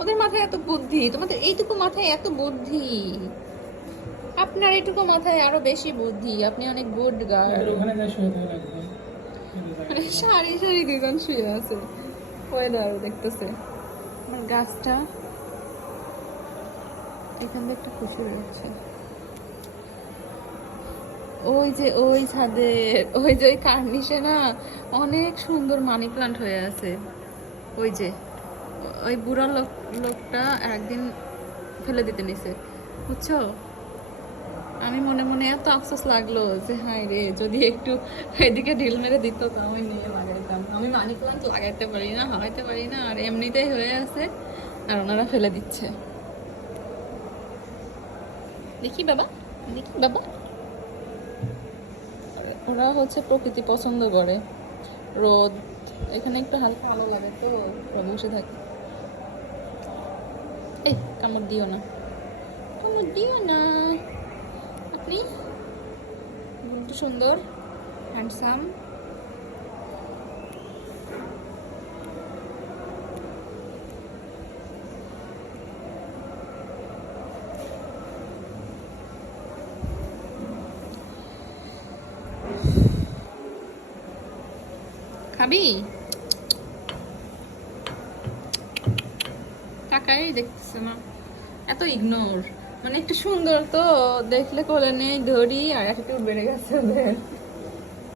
ওদের মাথায় এত বুদ্ধি, তোমাদের এইটুকু মাথায় এত বুদ্ধি, আপনার এইটুকু মাথায় আরো বেশি বুদ্ধি, আপনি অনেক গুড গার্ল। ওখানে যা শুয়ে লাগবে মানে সারি সারি দুজন শুয়ে আছে, ওয়েদার দেখতেছে। আমার গাছটা এখান থেকে একটু খুশি হয়েছে। ওই যে ওই ছাদের ওই যে ওই কার্নিশে না অনেক সুন্দর মানি প্লান্ট হয়ে আছে। ওই যে ওই বুড়া লোকটা একদিন ফেলে দিতে নিছে, বুঝছো? আমি মনে মনে এত আফসোস লাগলো যে হাই রে, যদি একটু এদিকে ঢিল মেরে দিত তো আমি নিয়ে লাগাইতাম। আমি মানি প্লান্ট লাগাইতে পারি না, হারাইতে পারি না, আর এমনিতেই হয়ে আছে, আর ওনারা ফেলে দিচ্ছে। দেখি বাবা, দেখি বাবা, ওরা হচ্ছে প্রকৃতি পছন্দ করে, রোদ, এখানে একটু হালকা আলো লাগে তো ওরা বসে থাকে। এই কামড় দিও না, কামড় দিও না। আপনি একটু সুন্দর, হ্যান্ডসাম। খাবি? তাকাই দেখতেছে না, এত ইগনোর। মানে একটু সুন্দর তো দেখলে কোলে নেই ধরি, আর একটু বেড়ে গেছে ওদের।